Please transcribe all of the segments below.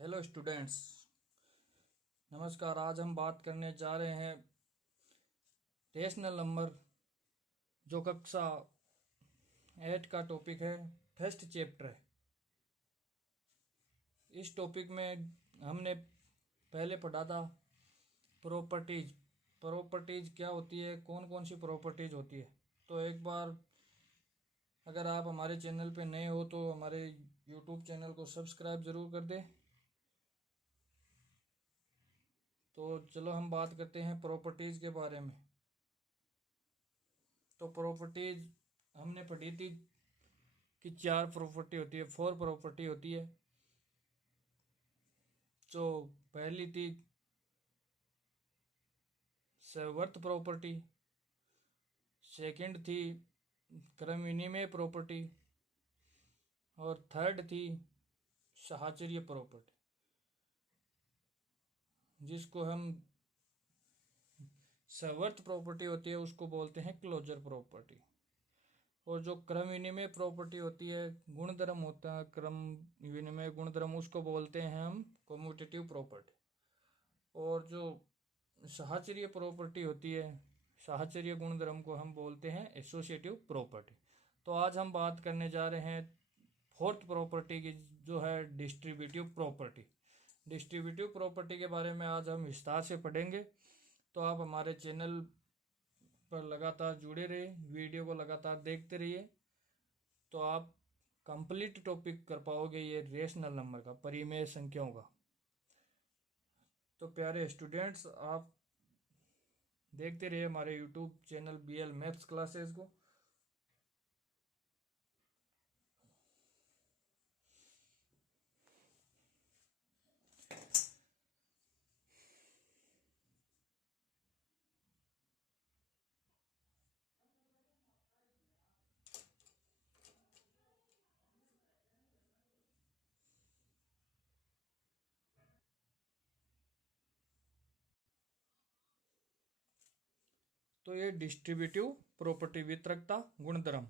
Hello students, नमस्कार। आज हम बात करने जा रहे हैं रेशनल नंबर, जो कक्षा 8 का टॉपिक है, फर्स्ट चैप्टर है। इस टॉपिक में हमने पहले पढ़ा था प्रॉपर्टीज। प्रॉपर्टीज क्या होती है, कौन कौन सी प्रॉपर्टीज होती है। तो एक बार अगर आप हमारे चैनल पे नए हो तो हमारे यूट्यूब चैनल को सब्सक्राइब ज़रूर कर दें। तो चलो हम बात करते हैं प्रॉपर्टीज़ के बारे में। तो प्रॉपर्टीज़ हमने पढ़ी थी कि 4 प्रॉपर्टी होती है, 4 प्रॉपर्टी होती है। जो पहली थी सवर्थ प्रॉपर्टी, सेकंड थी क्रम विनिमय प्रॉपर्टी, और थर्ड थी साहचर्य प्रॉपर्टी, जिसको हम सवर्थ प्रॉपर्टी होती है उसको बोलते हैं क्लोजर प्रॉपर्टी। और जो क्रम विनिमय प्रॉपर्टी होती है, गुणधर्म होता है क्रम विनिमय गुणधर्म, उसको बोलते हैं हम कम्यूटेटिव प्रॉपर्टी। और जो साहचर्य प्रॉपर्टी होती है, साहचर्य गुणधर्म को हम बोलते हैं एसोसिएटिव प्रॉपर्टी। तो आज हम बात करने जा रहे हैं फोर्थ प्रॉपर्टी की, जो है डिस्ट्रीब्यूटिव प्रॉपर्टी। डिस्ट्रीब्यूटिव प्रॉपर्टी के बारे में आज हम विस्तार से पढ़ेंगे। तो आप हमारे चैनल पर लगातार जुड़े रहिए, वीडियो को लगातार देखते रहिए, तो आप कंप्लीट टॉपिक कर पाओगे ये रेशनल नंबर का, परिमेय संख्याओं का। तो प्यारे स्टूडेंट्स, आप देखते रहिए हमारे YouTube channel BL maths classes को। तो ये डिस्ट्रीब्यूटिव प्रॉपर्टी, वितरकता गुणधर्म।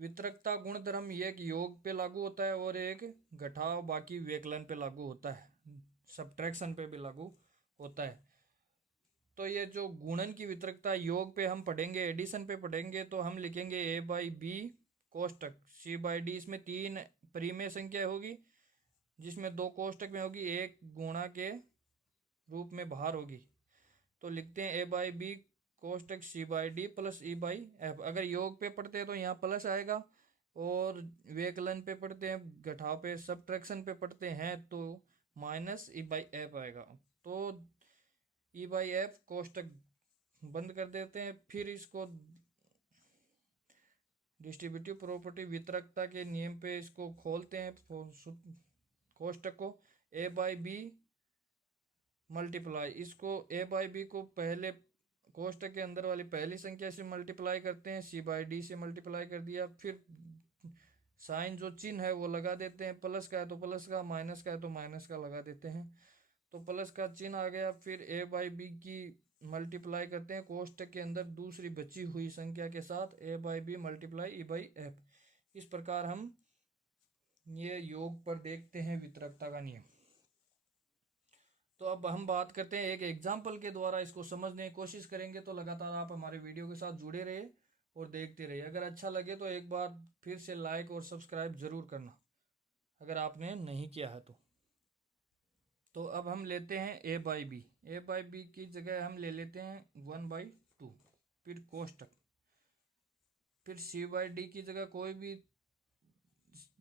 वितरकता गुणधर्म ये एक योग पे लागू होता है और एक घटाव बाकी व्यकलन पे लागू होता है, सब्ट्रैक्शन पे भी लागू होता है। तो ये जो गुणन की वितरकता योग पे हम पढ़ेंगे, एडिशन पे पढ़ेंगे, तो हम लिखेंगे A/B कोष्टक C/D। इसमें 3 परिमेय संख्या होगी, जिसमें 2 कोष्टक में होगी, एक गुणा के रूप में बाहर होगी। तो लिखते हैं A/B कोष्टक C/D प्लस E/F। अगर योग पे पढ़ते हैं तो यहाँ प्लस आएगा, और व्यकलन पे पढ़ते हैं, घटाव पे सब्ट्रैक्शन पे पढ़ते हैं तो माइनस E/F आएगा। तो E/F कोष्टक बंद कर देते हैं। फिर इसको डिस्ट्रीब्यूटिव प्रॉपर्टी वितरकता के नियम पे इसको खोलते हैं कोष्टक को, A/B मल्टीप्लाई, इसको A/B को पहले कोष्टक के अंदर वाली पहली संख्या से मल्टीप्लाई करते हैं, C/D से मल्टीप्लाई कर दिया। फिर साइन जो चिन्ह है वो लगा देते हैं, प्लस का है तो प्लस का, माइनस का है तो माइनस का लगा देते हैं। तो प्लस का चिन्ह आ गया। फिर A/B की मल्टीप्लाई करते हैं कोष्टक के अंदर दूसरी बची हुई संख्या के साथ, A/B मल्टीप्लाई E/F। इस प्रकार हम ये योग पर देखते हैं वितरकता का नियम। तो अब हम बात करते हैं एक एग्जाम्पल के द्वारा, इसको समझने की कोशिश करेंगे। तो लगातार आप हमारे वीडियो के साथ जुड़े रहिए और देखते रहिए। अगर अच्छा लगे तो एक बार फिर से लाइक और सब्सक्राइब जरूर करना, अगर आपने नहीं किया है तो अब हम लेते हैं A/B। A/B की जगह हम ले लेते हैं 1/2, फिर कोष्टक। फिर C/D की जगह कोई भी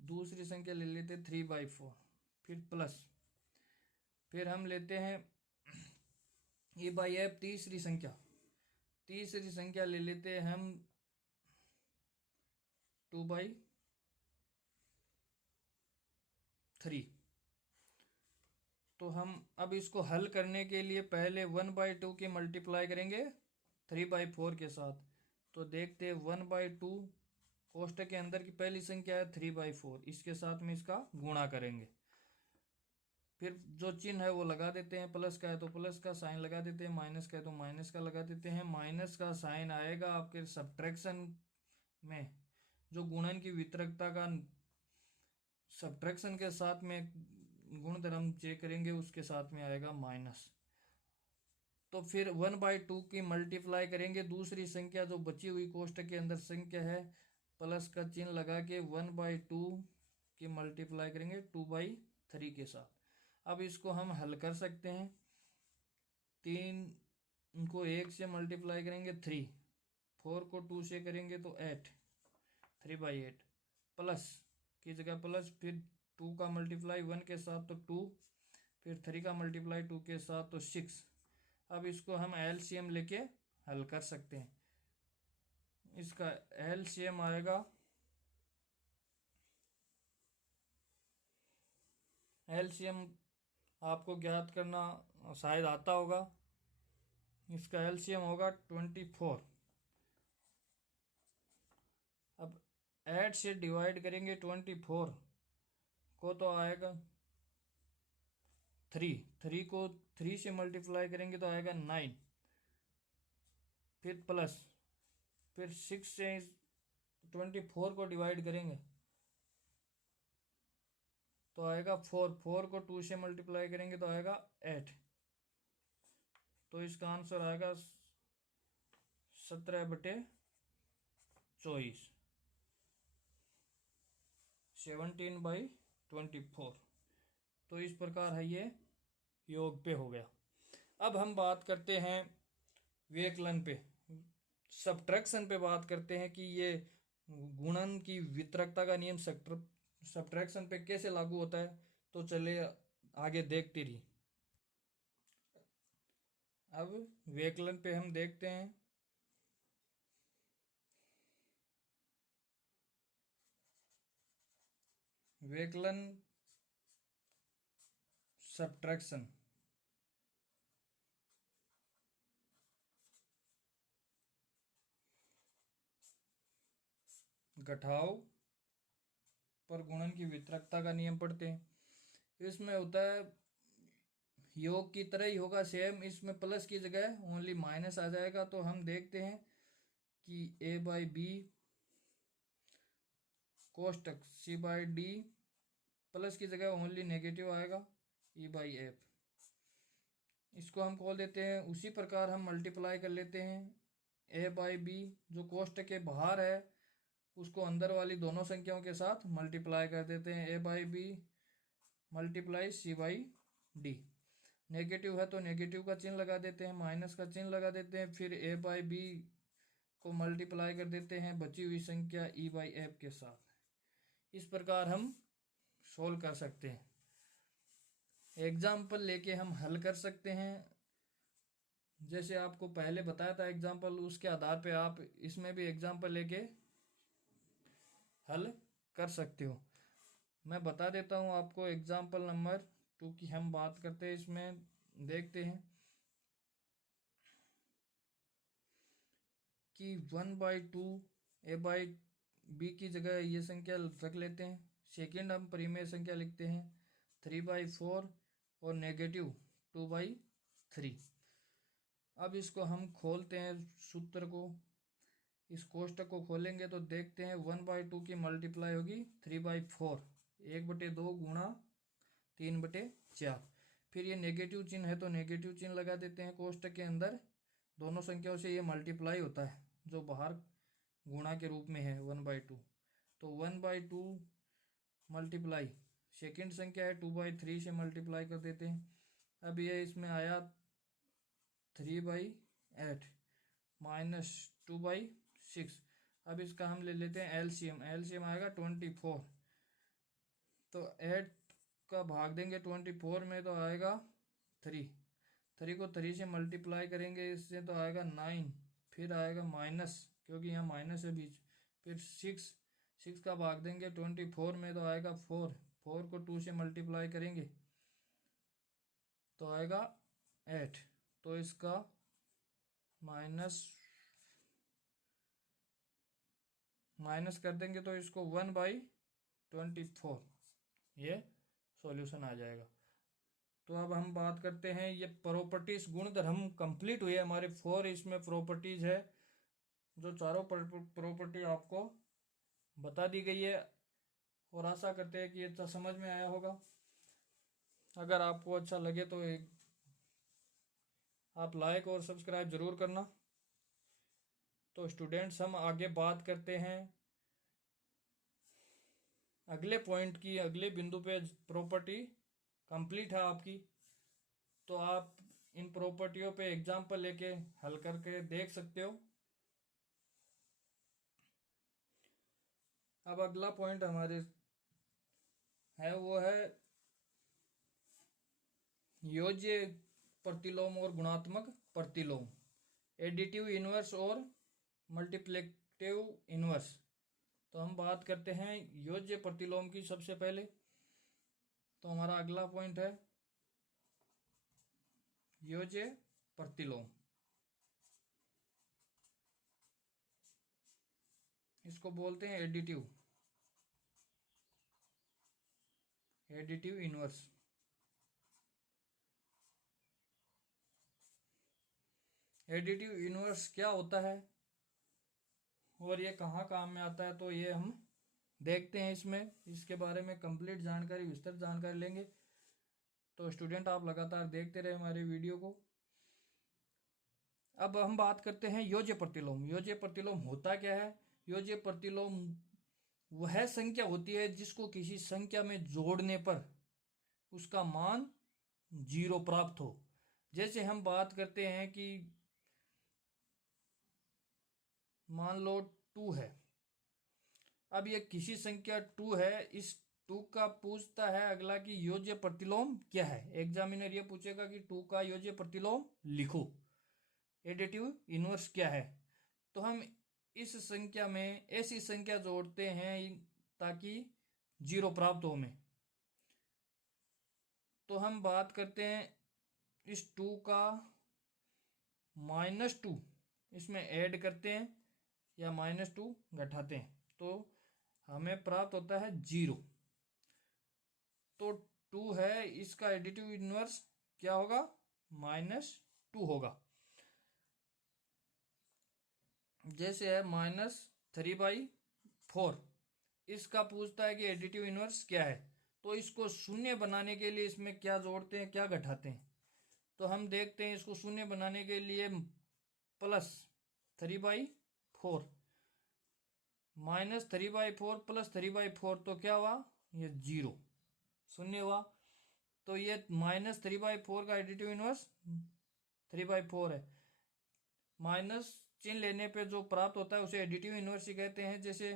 दूसरी संख्या ले लेते हैं 3/4, फिर प्लस। फिर हम लेते हैं E/F तीसरी संख्या ले लेते हैं हम 2/3। तो हम अब इसको हल करने के लिए पहले 1/2 की मल्टीप्लाई करेंगे 3/4 के साथ। तो देखते हैं 1/2 कोष्टक के अंदर की पहली संख्या है 3/4, इसके साथ में इसका गुणा करेंगे। फिर जो चिन्ह है वो लगा देते हैं, प्लस का है तो प्लस का साइन लगा देते हैं, माइनस का है तो माइनस का लगा देते हैं। माइनस का साइन आएगा आपके सब्ट्रैक्शन में, जो गुणन की वितरकता का सब्ट्रैक्शन के साथ में गुणधर्म चेक करेंगे उसके साथ में आएगा माइनस। तो फिर 1/2 की मल्टीप्लाई करेंगे दूसरी संख्या जो बची हुई कोष्टक के अंदर संख्या है, प्लस का चिन्ह लगा के 1/2 की मल्टीप्लाई करेंगे 2/3 के साथ। अब इसको हम हल कर सकते हैं। 3 को 1 से मल्टीप्लाई करेंगे 3, 4 को 2 से करेंगे तो 8, 3/8, प्लस की जगह प्लस, फिर 2 का मल्टीप्लाई 1 के साथ तो 2, फिर 3 का मल्टीप्लाई 2 के साथ तो 6। अब इसको हम एलसीएम लेके हल कर सकते हैं। इसका एलसीएम आएगा, एलसीएम आपको ज्ञात करना शायद आता होगा। इसका एलसीएम होगा 24। अब 8 से डिवाइड करेंगे 24 को तो आएगा 3, 3 को 3 से मल्टीप्लाई करेंगे तो आएगा 9, फिर प्लस, फिर 6 से 24 को डिवाइड करेंगे तो आएगा 4, 4 को 2 से मल्टीप्लाई करेंगे तो आएगा 8। तो इसका आंसर आएगा 17/24, 17/24। तो इस प्रकार है ये योग पे हो गया। अब हम बात करते हैं व्यकलन पे, सब्ट्रैक्शन पे बात करते हैं कि ये गुणन की वितरकता का नियम सब्ट्रैक्शन पे कैसे लागू होता है। तो चले आगे देखते रहिए। अब व्यकलन पे हम देखते हैं। व्यकलन सब्ट्रैक्शन, घटाव पर गुणन की वितरकता का नियम पढ़ते हैं। इसमें होता है योग की तरह ही होगा सेम, इसमें प्लस की जगह ओनली माइनस आ जाएगा। तो हम देखते हैं कि a/b कोष्टक c/d, प्लस की जगह ओनली नेगेटिव आएगा e/f। इसको हम खोल देते हैं। उसी प्रकार हम मल्टीप्लाई कर लेते हैं a/b, जो कोष्टक के बाहर है उसको अंदर वाली दोनों संख्याओं के साथ मल्टीप्लाई कर देते हैं। a/b मल्टीप्लाई c/d, नेगेटिव है तो नेगेटिव का चिन्ह लगा देते हैं, माइनस का चिन्ह लगा देते हैं। फिर a/b को मल्टीप्लाई कर देते हैं बची हुई संख्या e/f के साथ। इस प्रकार हम सोल्व कर सकते हैं। एग्जाम्पल लेके हम हल कर सकते हैं। जैसे आपको पहले बताया था एग्जाम्पल, उसके आधार पे आप इसमें भी एग्जाम्पल लेके हल कर सकते हो। मैं बता देता हूँ आपको एग्जाम्पल नंबर 2 की हम बात करते हैं। इसमें देखते हैं कि 1/2 a/b की जगह ये संख्या रख लेते हैं। सेकेंड हम परिमेय संख्या लिखते हैं 3/4 और नेगेटिव 2/3। अब इसको हम खोलते हैं सूत्र को, इस कोष्टक को खोलेंगे तो देखते हैं 1/2 की मल्टीप्लाई होगी 3/4, 1/2 गुणा 3/4। फिर ये नेगेटिव चिन्ह है तो नेगेटिव चिन्ह लगा देते हैं कोष्टक के अंदर। दोनों संख्याओं से ये मल्टीप्लाई होता है जो बाहर गुणा के रूप में है 1/2। तो 1/2 मल्टीप्लाई सेकेंड संख्या है 2/3 से मल्टीप्लाई कर देते हैं। अब ये इसमें आया 3/8 माइनस 2/6। अब इसका हम ले लेते हैं एलसीएम, एलसीएम आएगा 24। तो 8 का भाग देंगे 24 में तो आएगा 3, 3 को 3 से मल्टीप्लाई करेंगे इससे तो आएगा 9, फिर आएगा माइनस क्योंकि यहाँ माइनस है बीच, फिर 6, 6 का भाग देंगे 24 में तो आएगा 4, 4 को 2 से मल्टीप्लाई करेंगे तो आएगा 8। तो इसका माइनस कर देंगे तो इसको 1/24 ये सॉल्यूशन आ जाएगा। तो अब हम बात करते हैं ये प्रॉपर्टीज, गुणधर्म कंप्लीट हुए हमारे 4 इसमें प्रॉपर्टीज है जो चारों प्रॉपर्टी आपको बता दी गई है और आशा करते हैं कि ये समझ में आया होगा। अगर आपको अच्छा लगे तो एक आप लाइक और सब्सक्राइब ज़रूर करना। तो स्टूडेंट्स, हम आगे बात करते हैं अगले पॉइंट की। अगले बिंदु पे प्रॉपर्टी कंप्लीट है आपकी, तो आप इन प्रॉपर्टियों पे एग्जाम्पल लेके हल करके देख सकते हो। अब अगला पॉइंट हमारे है वो है योज्य प्रतिलोम और गुणात्मक प्रतिलोम, एडिटिव इनवर्स और मल्टीप्लिकेटिव इनवर्स। तो हम बात करते हैं योज्य प्रतिलोम की सबसे पहले। तो हमारा अगला पॉइंट है योज्य प्रतिलोम। इसको बोलते हैं एडिटिव इनवर्स। एडिटिव इनवर्स क्या होता है और ये कहाँ काम में आता है, तो ये हम देखते हैं। इसके बारे में कंप्लीट जानकारी, विस्तृत जानकारी लेंगे। तो स्टूडेंट, आप लगातार देखते रहे हमारे वीडियो को। अब हम बात करते हैं योज्य प्रतिलोम। योज्य प्रतिलोम होता क्या है? योज्य प्रतिलोम वह संख्या होती है जिसको किसी संख्या में जोड़ने पर उसका मान 0 प्राप्त हो। जैसे हम बात करते हैं कि मान लो 2 है। अब ये किसी संख्या 2 है, इस 2 का पूछता है अगला कि योज्य प्रतिलोम क्या है। एग्जामिनर ये पूछेगा कि 2 का योज्य प्रतिलोम लिखो, एडिटिव इनवर्स क्या है। तो हम इस संख्या में ऐसी संख्या जोड़ते हैं ताकि 0 प्राप्त हो हमें। तो हम बात करते हैं इस 2 का -2 इसमें ऐड करते हैं या -2 घटाते हैं, तो हमें प्राप्त होता है 0। तो 2 है, इसका एडिटिव इनवर्स क्या होगा? -2 होगा। जैसे है -3/4, इसका पूछता है कि एडिटिव इनवर्स क्या है। तो इसको शून्य बनाने के लिए इसमें क्या जोड़ते हैं, क्या घटाते हैं? तो हम देखते हैं इसको शून्य बनाने के लिए +3/4 -3/4 +3/4 तो क्या हुआ? ये 0 शून्य हुआ। तो ये -3/4 का एडिटिव इनवर्स 3/4 है। माइनस चिन्ह लेने पे जो प्राप्त होता है उसे एडिटिव इनवर्स ही कहते हैं। जैसे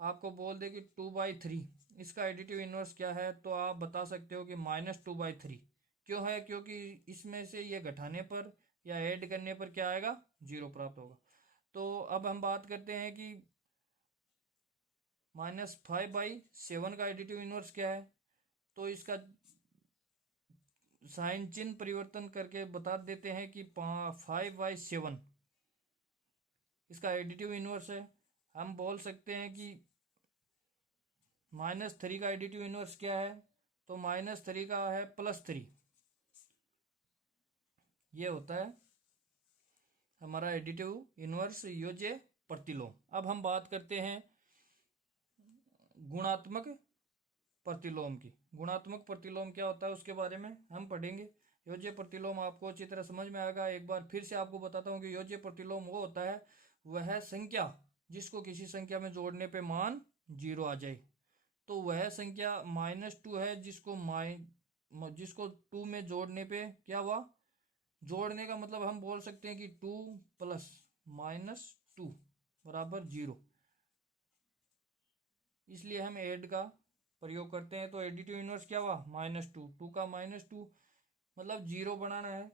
आपको बोल दे कि 2/3, इसका एडिटिव इनवर्स क्या है, तो आप बता सकते हो कि -2/3। क्यों है? क्योंकि इसमें से ये घटाने पर या ऐड करने पर क्या आएगा? 0 प्राप्त होगा। तो अब हम बात करते हैं कि -5/7 का एडिटिव इनवर्स क्या है। तो इसका साइन चिन्ह परिवर्तन करके बता देते हैं कि 5/7 इसका एडिटिव इनवर्स है। हम बोल सकते हैं कि -3 का एडिटिव इनवर्स क्या है, तो -3 का है +3। ये होता है हमारा एडिटिव इनवर्स योज्य प्रतिलोम। अब हम बात करते हैं गुणात्मक प्रतिलोम की। गुणात्मक प्रतिलोम क्या होता है उसके बारे में हम पढ़ेंगे। योज्य प्रतिलोम आपको अच्छी तरह समझ में आएगा। एक बार फिर से आपको बताता हूँ कि योज्य प्रतिलोम वो होता है वह संख्या जिसको किसी संख्या में जोड़ने पे मान 0 आ जाए। तो वह संख्या -2 है जिसको 2 में जोड़ने पे क्या हुआ? जोड़ने का मतलब हम बोल सकते हैं कि 2 + -2 = 0। इसलिए हम ऐड का प्रयोग करते हैं। तो एडिटिव इनवर्स क्या हुआ? -2। 2 का -2 मतलब 0 बनाना है।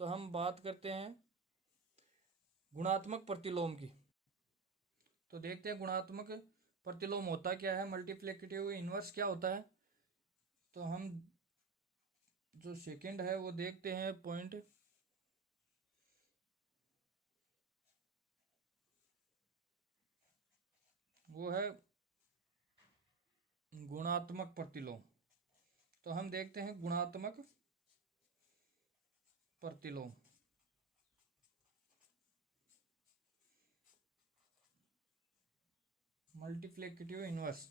तो हम बात करते हैं गुणात्मक प्रतिलोम की। तो देखते हैं गुणात्मक प्रतिलोम होता क्या है, मल्टीप्लिकेटिव इनवर्स क्या होता है। तो हम जो सेकंड है वो देखते हैं पॉइंट। वो है गुणात्मक प्रतिलोम। तो हम देखते हैं गुणात्मक प्रतिलोम। मल्टीप्लिकेटिव इनवर्स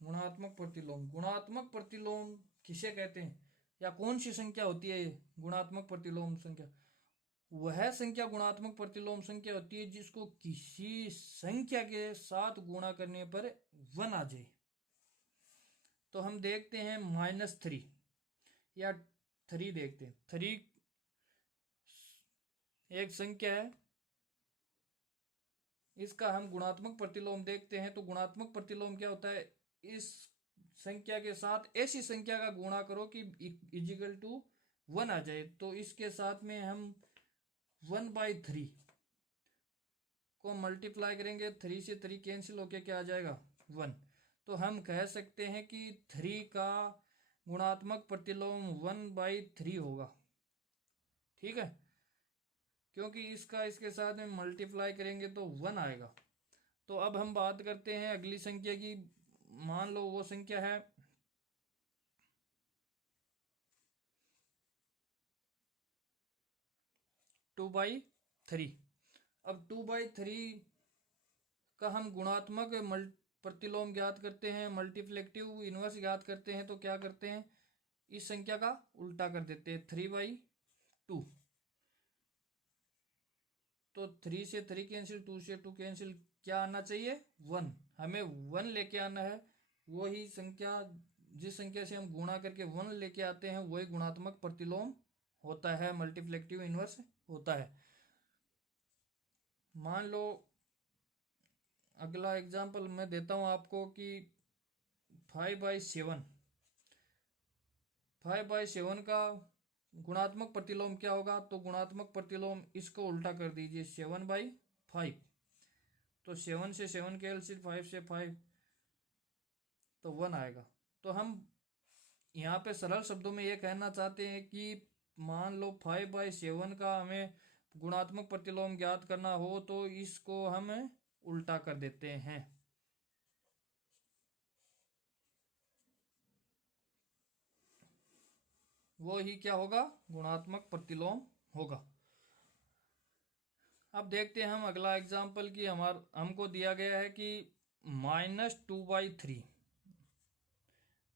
गुणात्मक प्रतिलोम, गुणात्मक प्रतिलोम किसे कहते हैं या कौन सी संख्या होती है ये गुणात्मक प्रतिलोम संख्या? वह संख्या गुणात्मक प्रतिलोम संख्या होती है जिसको किसी संख्या के साथ गुणा करने पर 1 आ जाए। तो हम देखते हैं -3 या 3 देखते हैं। 3 एक संख्या है, इसका हम गुणात्मक प्रतिलोम देखते हैं। तो गुणात्मक प्रतिलोम क्या होता है? इस संख्या के साथ ऐसी संख्या का गुणा करो कि इजिकल टू 1 आ जाए। तो इसके साथ में हम 1/3 को मल्टीप्लाई करेंगे, 3 से 3 कैंसिल होके क्या आ जाएगा? 1। तो हम कह सकते हैं कि 3 का गुणात्मक प्रतिलोम 1/3 होगा। ठीक है, क्योंकि इसका इसके साथ में मल्टीप्लाई करेंगे तो 1 आएगा। तो अब हम बात करते हैं अगली संख्या की। मान लो वो संख्या है 2/3। अब 2/3 का हम गुणात्मक प्रतिलोम ज्ञात करते हैं, मल्टीप्लेक्टिव इनवर्स ज्ञात करते हैं। तो क्या करते हैं? इस संख्या का उल्टा कर देते हैं, 3/2। तो 3 से 3 कैंसिल, 2 से 2 कैंसिल, क्या आना चाहिए? 1। हमें 1 लेके आना है। वही संख्या, जिस संख्या से हम गुणा करके 1 लेके आते हैं, वही गुणात्मक प्रतिलोम होता है, मल्टीप्लेक्टिव इनवर्स होता है। मान लो अगला एग्जाम्पल मैं देता हूं आपको कि 5/7। 5/7 का गुणात्मक प्रतिलोम क्या होगा? तो गुणात्मक प्रतिलोम इसको उल्टा कर दीजिए, 7/5। तो 7 से 7 कैंसिल, 5 से 5, तो 1 आएगा। तो हम यहाँ पे सरल शब्दों में ये कहना चाहते हैं कि मान लो 5/7 का हमें गुणात्मक प्रतिलोम ज्ञात करना हो तो इसको हम उल्टा कर देते हैं। वो ही क्या होगा? गुणात्मक प्रतिलोम होगा। अब देखते हैं हम अगला एग्जाम्पल की। हमको दिया गया है कि -2/3।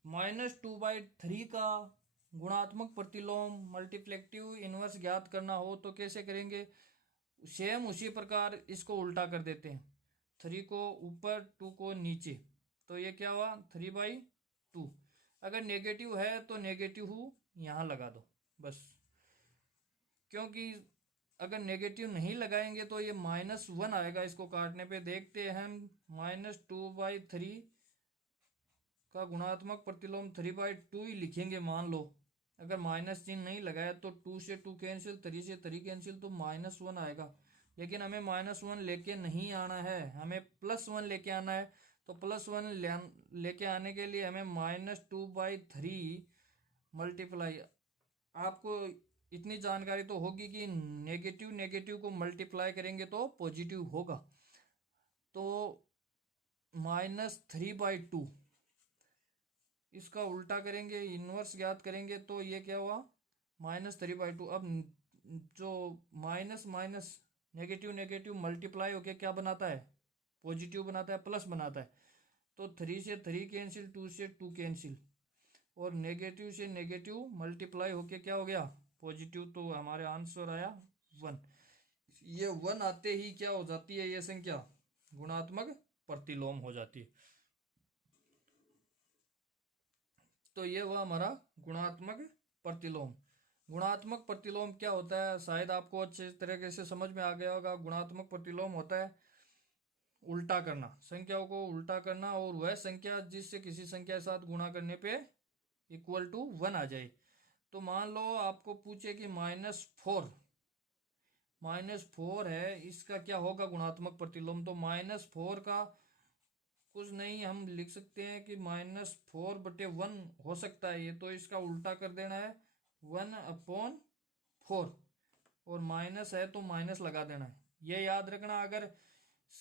-2/3 का गुणात्मक प्रतिलोम मल्टीप्लेक्टिव इनवर्स ज्ञात करना हो तो कैसे करेंगे? सेम उसी प्रकार इसको उल्टा कर देते हैं, 3 को ऊपर 2 को नीचे। तो ये क्या हुआ? 3/2। अगर नेगेटिव है तो नेगेटिव यहाँ लगा दो बस, क्योंकि अगर नेगेटिव नहीं लगाएंगे तो ये -1 आएगा इसको काटने पे। देखते हैं हम, -2/3 का गुणात्मक प्रतिलोम 3/2 ही लिखेंगे मान लो। अगर माइनस चिन्ह नहीं लगाया तो 2 से 2 कैंसिल, 3 से 3 कैंसिल, तो -1 आएगा। लेकिन हमें -1 लेके नहीं आना है, हमें +1 लेके आना है। तो +1 लेके आने के लिए हमें -2/3 मल्टीप्लाई, आपको इतनी जानकारी तो होगी कि नेगेटिव नेगेटिव को मल्टीप्लाई करेंगे तो पॉजिटिव होगा। तो -3/2 इसका उल्टा करेंगे, इनवर्स ज्ञात करेंगे, तो ये क्या हुआ? -3/2। अब जो minus minus, negative negative multiply होके क्या बनाता है? पॉजिटिव बनाता है, प्लस बनाता है। तो 3 से 3 कैंसिल, 2 से 2 कैंसिल, और नेगेटिव से नेगेटिव मल्टीप्लाई होके क्या हो गया? पॉजिटिव। तो हमारे आंसर आया 1। ये 1 आते ही क्या हो जाती है? ये संख्या गुणात्मक प्रतिलोम हो जाती है। तो ये हुआ हमारा गुणात्मक प्रतिलोम। गुणात्मक प्रतिलोम क्या होता है? शायद आपको अच्छे तरीके से समझ में आ गया होगा। गुणात्मक प्रतिलोम होता है उल्टा करना, संख्याओं को उल्टा करना, और वह संख्या जिससे किसी संख्या के साथ गुणा करने पे =1 आ जाए। तो मान लो आपको पूछे कि -4 है, इसका क्या होगा गुणात्मक प्रतिलोम? तो -4 का कुछ नहीं, हम लिख सकते हैं कि -4/1 हो सकता है ये। तो इसका उल्टा कर देना है, 1/4, और माइनस है तो माइनस लगा देना है। ये याद रखना, अगर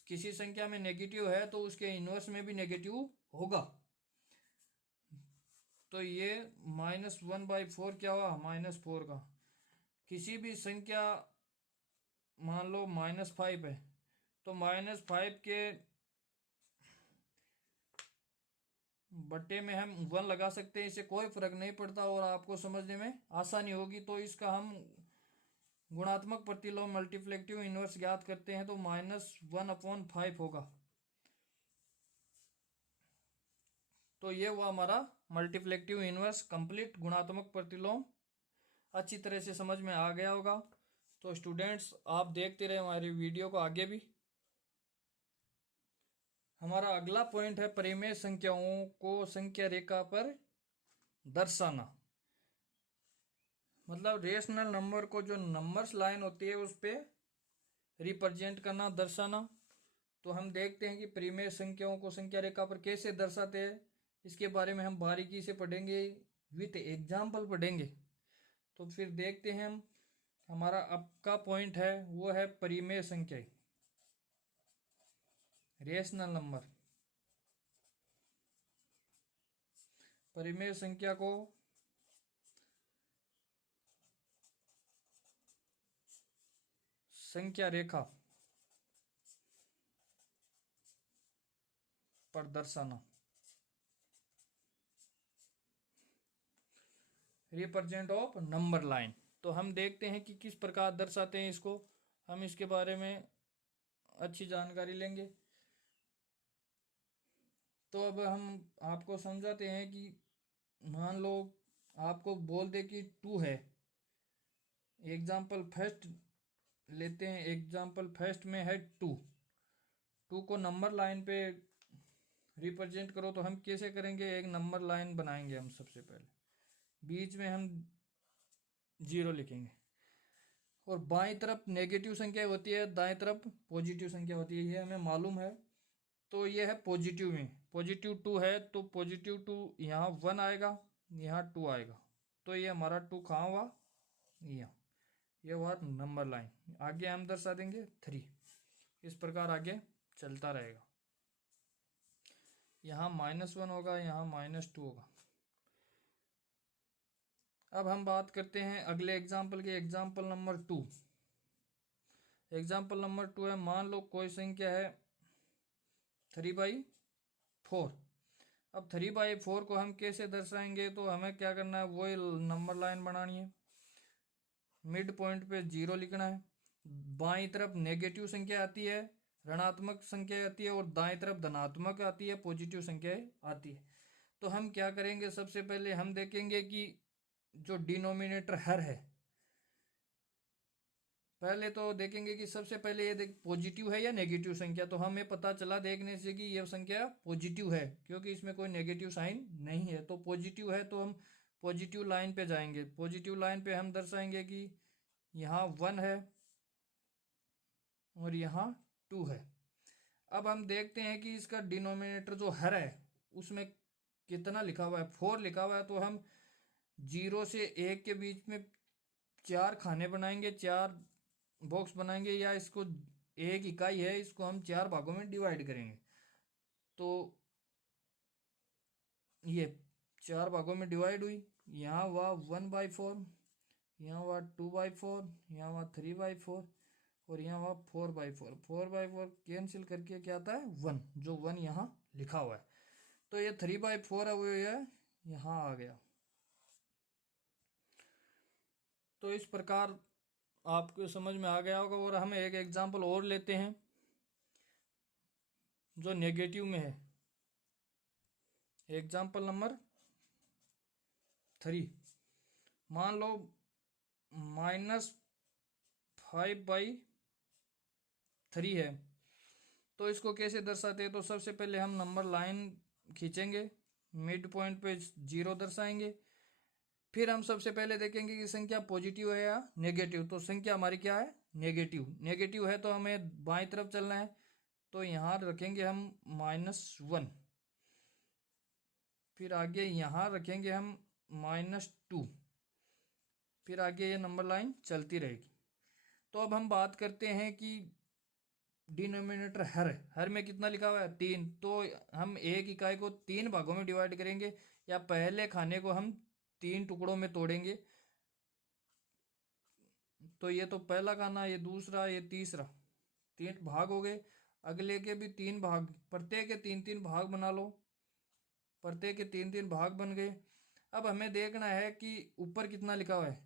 किसी संख्या में नेगेटिव है तो उसके इनवर्स में भी नेगेटिव होगा। तो ये -1/4 क्या हुआ? -4 का किसी भी संख्या, मान लो -5 है, तो -5 के बट्टे में हम 1 लगा सकते हैं, इससे कोई फर्क नहीं पड़ता और आपको समझने में आसानी होगी। तो इसका हम गुणात्मक प्रतिलोम मल्टीप्लिकेटिव इनवर्स ज्ञात करते हैं तो -1/5 होगा। तो ये हुआ हमारा मल्टीप्लिकेटिव इनवर्स कंप्लीट गुणात्मक प्रतिलोम। अच्छी तरह से समझ में आ गया होगा। तो स्टूडेंट्स आप देखते रहे हमारी वीडियो को आगे भी। हमारा अगला पॉइंट है परिमेय संख्याओं को संख्या रेखा पर दर्शाना। मतलब रेशनल नंबर को जो नंबर्स लाइन होती है उस पे रिप्रेजेंट करना, दर्शाना। तो हम देखते हैं कि परिमेय संख्याओं को संख्या रेखा पर कैसे दर्शाते हैं, इसके बारे में हम बारीकी से पढ़ेंगे, विथ एग्जाम्पल पढ़ेंगे। तो फिर देखते हैं हम। हमारा अब का पॉइंट है वो है परिमेय संख्या, रेशनल नंबर। परिमेय संख्या को संख्या रेखा पर दर्शाना, रिप्रेजेंट ऑफ नंबर लाइन। तो हम देखते हैं कि किस प्रकार दर्शाते हैं इसको, हम इसके बारे में अच्छी जानकारी लेंगे। तो अब हम आपको समझाते हैं कि मान लो आपको बोल दे कि 2 है। एग्जाम्पल फर्स्ट लेते हैं, एग्जाम्पल फर्स्ट में है 2 को नंबर लाइन पे रिप्रेजेंट करो। तो हम कैसे करेंगे, एक नंबर लाइन बनाएंगे हम। सबसे पहले बीच में हम 0 लिखेंगे और बाईं तरफ नेगेटिव संख्या होती है, दाएं तरफ पॉजिटिव संख्या होती है, ये हमें मालूम है। तो ये है पॉजिटिव में, पॉजिटिव 2 है तो पॉजिटिव 2 यहाँ 1 आएगा, यहाँ 2 आएगा। तो ये हमारा 2 कहाँ हुआ, यहाँ। ये हुआ नंबर लाइन। आगे हम दर्शा देंगे 3। इस प्रकार आगे चलता रहेगा। यहाँ -1 होगा, यहाँ -2 होगा। अब हम बात करते हैं अगले एग्जाम्पल की, एग्जाम्पल नंबर 2। एग्जाम्पल नंबर 2 है, मान लो कोई संख्या है 3/4। अब 3/4 को हम कैसे दर्शाएंगे, तो हमें क्या करना है, वही नंबर लाइन बनानी है। मिड पॉइंट पे 0 लिखना है। बाईं तरफ नेगेटिव संख्या आती है, ऋणात्मक संख्या आती है, और दाएं तरफ धनात्मक आती है, पॉजिटिव संख्या आती है। तो हम क्या करेंगे, सबसे पहले हम देखेंगे कि जो डिनोमिनेटर हर है, पहले तो देखेंगे कि सबसे पहले ये देख पॉजिटिव है या नेगेटिव संख्या। तो हमें पता चला देखने से कि ये संख्या पॉजिटिव है, क्योंकि इसमें कोई नेगेटिव साइन नहीं है। तो पॉजिटिव है तो हम पॉजिटिव लाइन पे जाएंगे। पॉजिटिव लाइन पे हम दर्शाएंगे कि यहाँ 1 है और यहाँ 2 है। अब हम देखते हैं कि इसका डिनोमिनेटर जो हर है उसमें कितना लिखा हुआ है, 4 लिखा हुआ है। तो हम 0 से 1 के बीच में 4 खाने बनाएंगे, 4 बॉक्स बनाएंगे, या इसको एक इकाई है, इसको हम 4 भागों में डिवाइड करेंगे। तो ये 4 भागों में डिवाइड हुई। यहाँ हुआ 1/4, यहाँ हुआ 2/4, यहाँ हुआ 3/4 और यहाँ हुआ 4/4। 4/4 कैंसिल करके क्या आता है, 1, जो 1 यहाँ लिखा हुआ है। तो ये 3/4 है, वो ये यहाँ आ गया। तो इस प्रकार आपको समझ में आ गया होगा। और हम एक एग्जांपल और लेते हैं जो नेगेटिव में है। एग्जांपल नंबर 3, मान लो -5/3 है। तो इसको कैसे दर्शाते हैं, तो सबसे पहले हम नंबर लाइन खींचेंगे, मिड पॉइंट पे 0 दर्शाएंगे। फिर हम सबसे पहले देखेंगे कि संख्या पॉजिटिव है या नेगेटिव। तो संख्या हमारी क्या है, नेगेटिव। नेगेटिव है तो हमें बाईं तरफ चलना है। तो यहाँ रखेंगे हम -1, फिर आगे यहाँ रखेंगे हम -2, फिर आगे ये नंबर लाइन चलती रहेगी। तो अब हम बात करते हैं कि डिनोमिनेटर हर में कितना लिखा हुआ है, 3। तो हम एक इकाई को 3 भागों में डिवाइड करेंगे, या पहले खाने को हम 3 टुकड़ों में तोड़ेंगे। तो ये तो पहला खाना, ये दूसरा, ये तीसरा, 3 भाग हो गए। अगले के भी 3 भाग, प्रत्येक के 3-3 भाग बना लो। प्रत्येक के 3 3 भाग बन गए। अब हमें देखना है कि ऊपर कितना लिखा हुआ है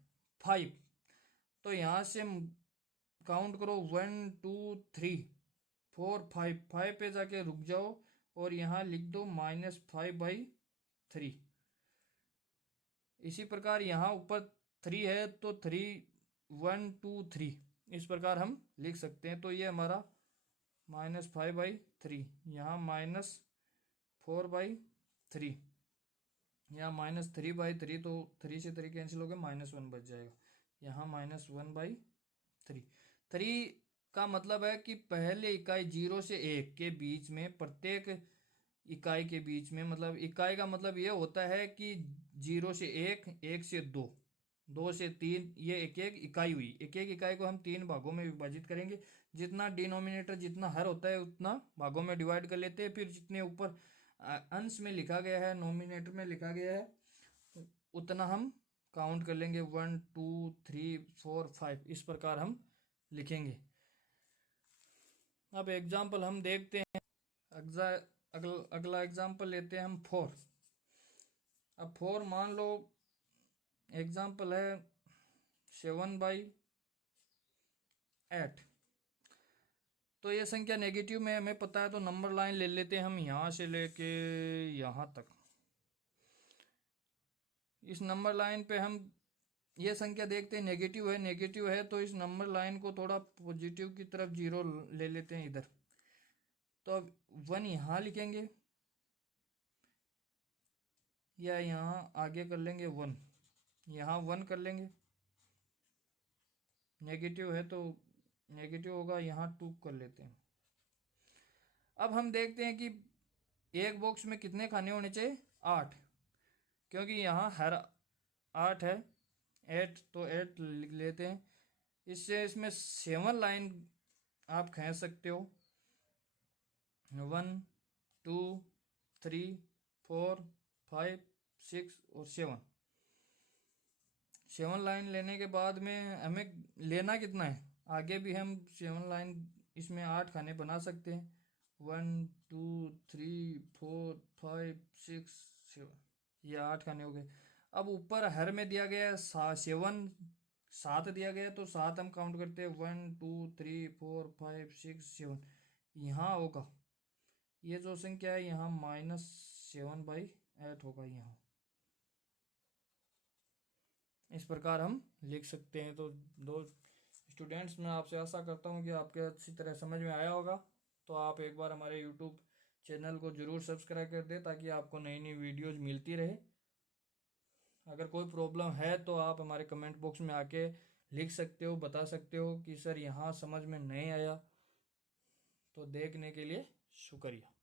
5, तो यहाँ से काउंट करो 1 2 3 4 5, 5 पे जाके रुक जाओ और यहाँ लिख दो -5/3। इसी प्रकार यहाँ ऊपर 3 है तो 3 1 2 3 इस प्रकार हम लिख सकते हैं। तो ये हमारा -5/3, यहाँ -4/3, यहाँ -3/3, तो 3 से 3 कैंसिल हो गया, -1 बच जाएगा, यहाँ -1/3। 3 का मतलब है कि पहले इकाई 0 से 1 के बीच में, प्रत्येक इकाई के बीच में, मतलब इकाई का मतलब ये होता है कि 0 से 1, 1 से 2, 2 से 3, ये एक एक इकाई हुई। एक एक इकाई को हम 3 भागों में विभाजित करेंगे। जितना डिनोमिनेटर, जितना हर होता है उतना भागों में डिवाइड कर लेते हैं। फिर जितने ऊपर अंश में लिखा गया है, नोमिनेटर में लिखा गया है, उतना हम काउंट कर लेंगे। 1 2 3 4 5 इस प्रकार हम लिखेंगे। अब एग्जाम्पल हम देखते हैं। अगला एग्जाम्पल लेते हैं हम 4। अब 4 मान लो एग्जाम्पल है 7/8। तो ये संख्या नेगेटिव में हमें पता है, तो नंबर लाइन ले लेते हैं हम यहाँ से लेके यहाँ तक। इस नंबर लाइन पे हम ये संख्या देखते हैं नेगेटिव है, नेगेटिव है तो इस नंबर लाइन को थोड़ा पॉजिटिव की तरफ 0 ले लेते हैं इधर। तो अब 1 यहाँ लिखेंगे या यहाँ आगे कर लेंगे 1, यहाँ 1 कर लेंगे। नेगेटिव है तो नेगेटिव होगा, यहाँ 2 कर लेते हैं। अब हम देखते हैं कि एक बॉक्स में कितने खाने होने चाहिए, 8, क्योंकि यहाँ हर 8 है, 8 तो 8 लिख लेते हैं। इससे इसमें 7 लाइन आप खींच सकते हो, 1 2 3 4 5 6 और 7 लाइन लेने के बाद में हमें लेना कितना है, आगे भी हम 7 लाइन इसमें 8 खाने बना सकते हैं। 1 2 3 4 5 6 7, ये 8 खाने हो गए। अब ऊपर हर में दिया गया है 7 दिया गया है, तो 7 हम काउंट करते हैं, 1 2 3 4 5 6 7। यहाँ होगा ये जो संख्या है, यहाँ -7/8 होगा यहाँ। इस प्रकार हम लिख सकते हैं। तो दो स्टूडेंट्स, मैं आपसे आशा करता हूँ कि आपके अच्छी तरह समझ में आया होगा। तो आप एक बार हमारे यूट्यूब चैनल को ज़रूर सब्सक्राइब कर दें ताकि आपको नई नई वीडियोज़ मिलती रहे। अगर कोई प्रॉब्लम है तो आप हमारे कमेंट बॉक्स में आके लिख सकते हो, बता सकते हो कि सर यहाँ समझ में नहीं आया। तो देखने के लिए शुक्रिया।